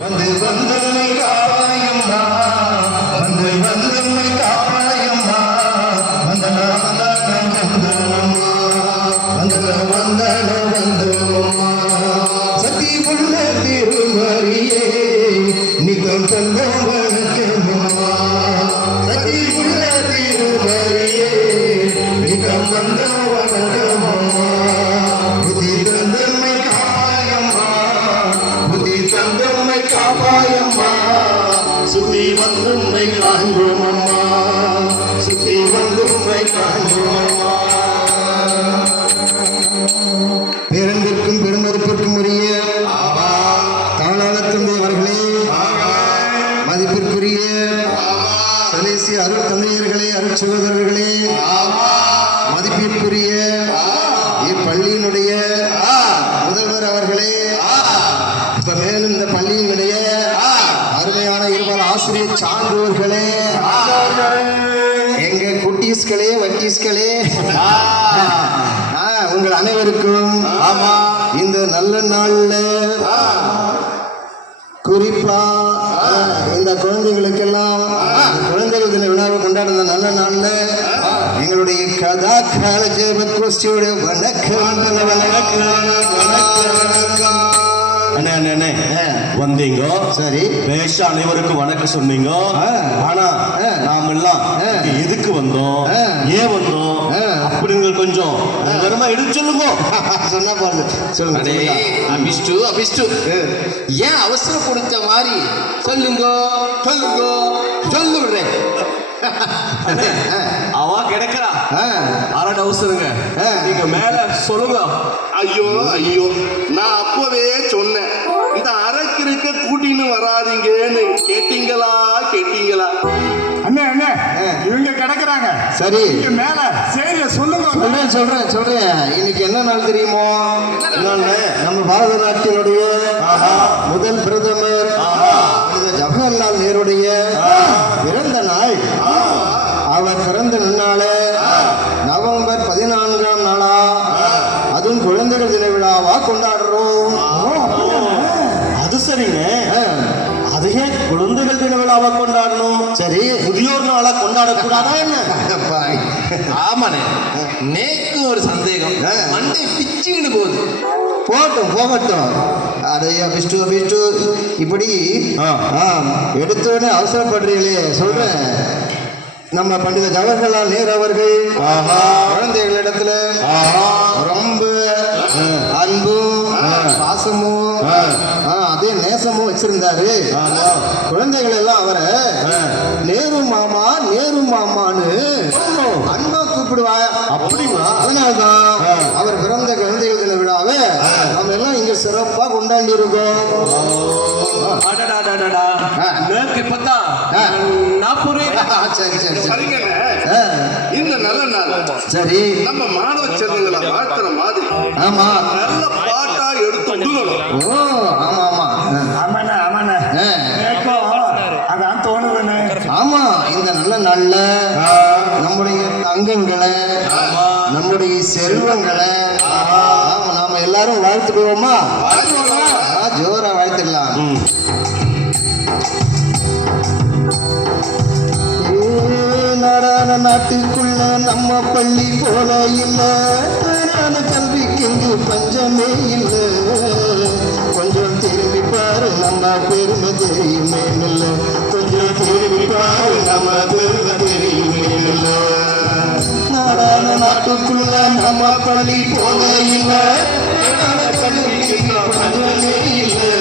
வந்து வந்தமை காப்பாயம்மா, வந்து வந்தமை காப்பாயம்மா, வந்தனா வந்தனம்மா, வந்தனம்மா. சக்தி உள்ள திருமறியே நிதம் தந்தம் வணக்கம்மா, சக்தி உள்ள திருமறியே நிதம் தந்தம் வணக்கம்மா. புதி தந்தமை காப்பாயம்மா, புதி தந்தமை காப்பாயம்மா, சுத்தி வந்தும்மை காண்போம் அம்மா, சுத்தி வந்தும்மை காண்போம் அம்மா. பேரன்பிற்கும் பெருமதிப்பிற்கும் உரிய தாளாள தந்தை அவர்களே, மதிப்பிற்குரிய சலேசி அருள் தந்தையர்களே, அருட்சகோதரர்களே, மதிப்பிற்குரிய இப்பள்ளியினுடைய முதல்வர் அவர்களே, இப்ப மேலும் இந்த பள்ளியினுடைய அருமையான இருபால் ஆசிரியர் சான்றோர்களே, எங்க குட்டீஸ்களே, வட்டீஸ்களே, உங்கள் அனைவருக்கும் இந்த நல்ல நாள்ல குறிப்பா இந்த குழந்தைகளுக்கெல்லாம் குழந்தைகள் தின விழாவை கொண்டாடுற நல்ல நாள்ல எங்களுடைய கதா காலஜ கோஷ்டியோட வணக்கம் வணக்கம். வந்தீங்க சரி, பேஷ அனைவருக்கும் வணக்கம் சொன்னீங்க. ஆனா நாம எல்லாம் எதுக்கு வந்தோம், ஏன் வந்தோம் அப்படிங்கிற கொஞ்சம் விவரமா எடுத்து சொல்லுங்க. சொன்னா பாருங்க, சொல்லுங்க. அபிஷ்டு அபிஷ்டு ஏன் அவசரப்படுத்த மாதிரி சொல்லுங்க சொல்லுங்க சொல்லுறேன். அவ கிடைக்கிறா அரட அவசரங்க, நீங்க மேல சொல்லுங்க. ஐயோ ஐயோ, நான் அப்பவே சொன்னேன் இந்த அரக்கிருக்க கூட்டின்னு வராதீங்கன்னு. கேட்டீங்களா கேட்டீங்களா? அண்ணே அண்ணே, இவங்க கிடக்குறாங்க. சரி, இங்க மேல சரி சொல்லுங்க. சொல்றேன். இன்னைக்கு என்ன நாள் தெரியுமோ? நம்ம பாரத நாட்டினுடைய முதல் பிரதமர் ஜவஹர்லால் நேருடைய பிறந்த நாள். அவர் பிறந்த நாள நவம்பர் 14ஆம் நாளா, அதுவும் குழந்தைகள் தின விழாவா கொண்டாடுறோம். அது சரிங்க, அதையே குழந்தைகள் தின விழாவை கொண்டாடணும். சரி, முதியோர் நாளா கொண்டாடக்கூடாதா என்ன? ஆமாண்ணே, நேக்கு ஒரு சந்தேகம், மண்டை பிச்சுக்கிட்டு போகுது. போகட்டும். அதையா விஷ்டு இப்படி எடுத்தோடனே அவசரப்படுறீங்களே. சொல்றேன், நம்ம பண்டித ஜவஹர்லால் நேரு அவர்கள் குழந்தைகளிடத்துல ரொம்ப அன்பும் பாசமும் அதே நேசமும் வச்சிருந்தாரு. குழந்தைகள் எல்லாம் அவரை நேரு மாமா நேரு மாமான்னு அன்பா கூப்பிடுவா. அப்படிங்களா? அதனால்தான் அவர் பிறந்த குழந்தைகள் தின விழாவை நம்ம எல்லாம் இங்க சிறப்பா கொண்டாடி இருக்கோம். சரிங்கண்ணே, இந்த நல்ல நாள் சரி, நம்ம மாணவ செல்வங்களை வாழ்த்துற மாதிரி ஆமா, நல்ல பாட்டா எடுத்து விடுகணும். ஓ ஆமா ஆமா ஆமாண்ணே ஆமாண்ணே, அதான் தோணுதுண்ணே. ஆமா, இந்த நல்ல நாள்ல நம்முடைய அங்கங்களை, நம்முடைய செல்வங்களை நாம எல்லாரும் வாழ்த்துடுவோமா? ஜோரா வாழ்த்துடலாம். நாடான நாட்டுக்குள்ள நம்ம பள்ளி போல இல்ல, கல்விக்கு இங்கு பஞ்சமே இல்லை. கொஞ்சம் திரும்பி பாரு, நம்ம பெருமை தெரியுமே இல்ல. கொஞ்சம் திரும்பி பாரு, நம்ம பெருமை தெரியுமே இல்ல. நாடான நாட்டுக்குள்ள நம்ம பள்ளி போல இல்ல, கல்விக்கு இங்கு பஞ்சமே இல்லை.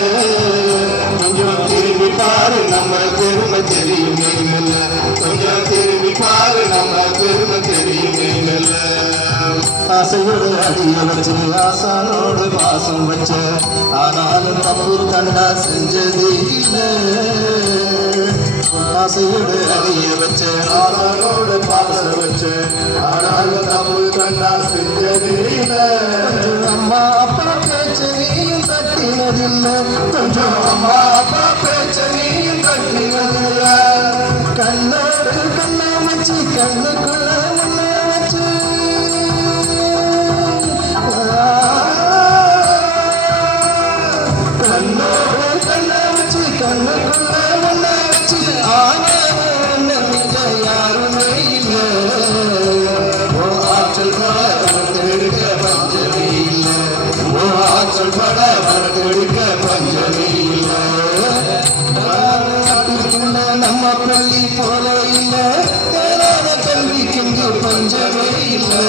கொஞ்சம் திரும்பி பாரு, நம்ம பெருமை தெரியுமே இல்ல. கொஞ்சம் திரும்பி பாரு, நம்ம பெருமை தெரியுமே இல்ல. ஆசையோடு அடிய வச்சு, ஆசானோடு பாசம் வச்ச, ஆனாலும் தப்பு கண்டா செஞ்சது இல்லை. ஆசையோடு அடிய வச்ச, ஆசானோடு பாசம் வச்ச, ஆனாலும் தப்பு கண்டா செஞ்சது இல்லை. கொஞ்சம் அம்மா அப்பா பேச்ச நீயும் தட்டினதில்லை. கொஞ்சம் அம்மா அப்பா பேச்ச நீயும் தட்டினதில்லை. கண்ணோடு கண்ணா வச்சு, கண்ணுக்குள்ள உன்னை வச்சு, கண்ணோடு கண்ணா வச்சு இல்லை நாட்டுக்குள்ள நம்ம பள்ளி போல இல்லை தேராத கல்விக்கு இங்கு பஞ்சமே இல்லை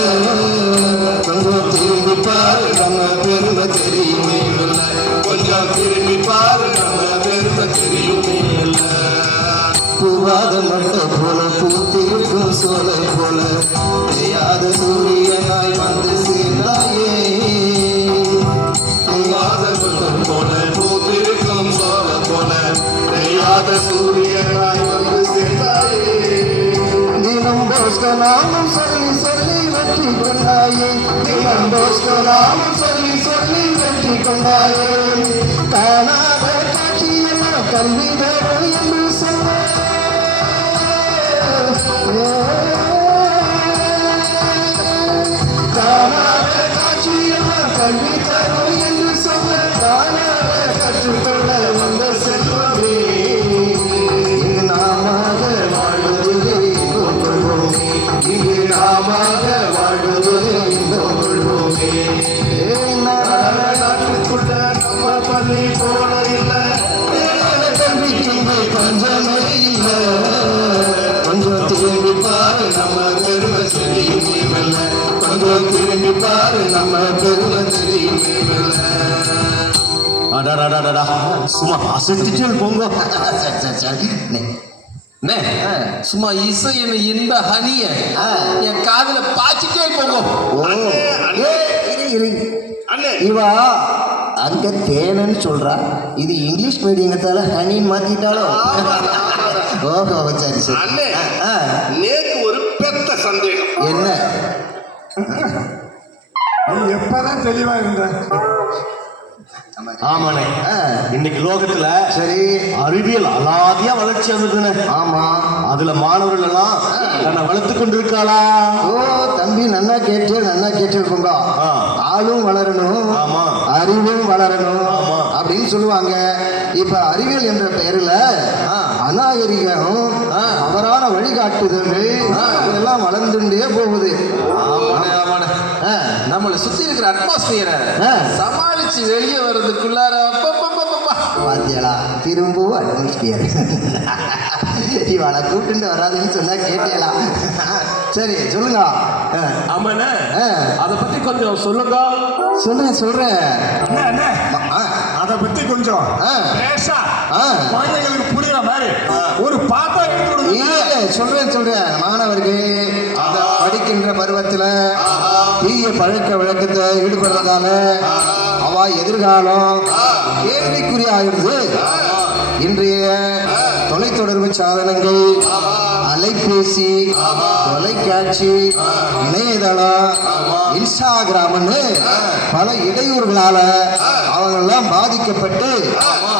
கொஞ்சம் திரும்பி பாரு நம்ம பெருமை தெரியுமே இல்லை கொஞ்சம் திரும்பி பாரு நம்ம பெருமை தெரியுமே இல்லை பூவாத மட்டை போல பூத்திருக்கும் சோலை போல தேயாத சூரியனாய் வந்து சேர்ந்தாயே பூவாத மட்டை போல பூத்திருக்கும் சோலை போல தேயாத சூரியனாய் வந்து சேர்ந்தாயே தினம் போஸ்க நாமம் சொல்லி சொல்லி வெற்றி கொண்டாயே தினம் போஸ்க நாமம் சொல்லி சொல்லி வெற்றி கொண்டாயே காணாத காட்சியெல்லாம் கல்வி தரும் என்று சொன்னாய் காணாத காட்சியெல்லாம் கல்வி தரும் என்று சொல்ல காணாத கற்றுக்கொள்ள வந்த செல்வமே இங்கு நாமாக வாழ்வதில்லை இன்பம் கொள்வோமே இங்கு நாமாக வாழ்வதில்லை இன்பம் கொள்வோமே நாட்டுக்குள்ள நம்ம பள்ளி போல இல்லை கல்விக்கு பஞ்சமே இல்லை கொஞ்சம் திரும்பி பாரு நம்ம பெருமை தெரியுமே மெல்ல கொஞ்சம் திரும்பி பாரு நம்ம பெருமை தெரியுமே மெல்ல அடாடாடாடா சும்மா அசத்திட்டு போங்க சரி சரி சரி அண்ணே, சும்மா இசையின் இன்ப ஹனிய என் காதுல பாய்ச்சிட்டே போங்க. ஓ இரு அண்ணே இவா அங்க தேனன்னு சொல்றா இது இங்கிலீஷ் மீடியங்கத்தால ஹனின்னு மாத்திட்டாலும் ஓஹோ சரி சரி அண்ணே ஆ, நேக்கு ஒரு பெத்த சந்தேகம் என்ன நீ எப்பதான் தெளிவா இருந்த ஆமாண்ணே ஆ, இன்னைக்கு லோகத்துல சரி அறிவியல் அலாதியா வளர்ச்சி வந்ததுன்னு ஆமா அதுல மாணவர்கள் எல்லாம் தன்னை வளர்த்து கொண்டிருக்காளா ஓ தம்பி நன்னா கேட்டு இருக்குங்க ஆ. ஆளும் வளரணும் ஆமா. அறிவும் வளரணும் ஆமா. அப்படின்னு சொல்லுவாங்க இப்ப அறிவியல் என்ற பெயர்ல அநாகரிகம் அவரான வழிகாட்டுதல்கள் இதெல்லாம் வளர்ந்துட்டே போகுது ஆமாண்ணே, ஆமாண்ணே. ஆ, நம்மளை சுத்தி இருக்கிற அட்மாஸ்பியரை ஆ. சமாளிச்சு வெளியே வர்றதுக்குள்ளார அப்பப்பப்பப்பப்பா. பாத்தியாளா திரும்பவும் அட்மாஸ்பியர் இவளை கூப்பிட்டு வராதுன்னு சொன்னா கேட்டியலா சரி சொல்லுங்க ஆ, ஆமாண்ணே, ஆ, அதை பத்தி கொஞ்சம் சொல்லுங்க. சொல்றேன் அண்ணே அண்ணே ஆ, அத பத்தி கொஞ்சம் ஆ. பேசா ஆ. குழந்தைகளுக்கு புரியுற மாதிரி ஒரு பாப்பா எடுத்து கொடுங்க. இல்ல சொல்றேன் மாணவர்கள் படிக்கின்ற பருவத்துல தீய பழக்க வழக்கத்தை ஈடுபடுறதால அவ எதிர்காலம் கேள்விக்குறியாகிறது இன்றைய தொலைத்தொடர்பு சாதனங்கள் அலைபேசி தொலைக்காட்சி இணையதளம் இன்ஸ்டாகிராம்னு பல இடையூறுகளால அவங்கெல்லாம் பாதிக்கப்பட்டு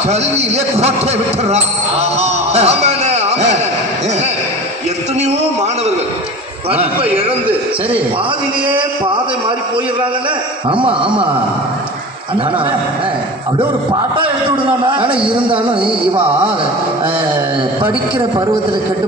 கல்வியிலே கோட்டை விட்டுறான் ஆமாண்ணே ஆமாண்ணே அண்ணே, எத்தனையோ மாணவர்கள் படிப்பை இழந்து சரி. பாதியிலேயே பாதை மாறி போயிடுறாங்கண்ணே ஆமா ஆனா அப்படியே ஒரு பாட்டா எடுத்து விடுங்க ஆனா இருந்தாலும் இவா படிக்கிற பருவத்துல கெட்டு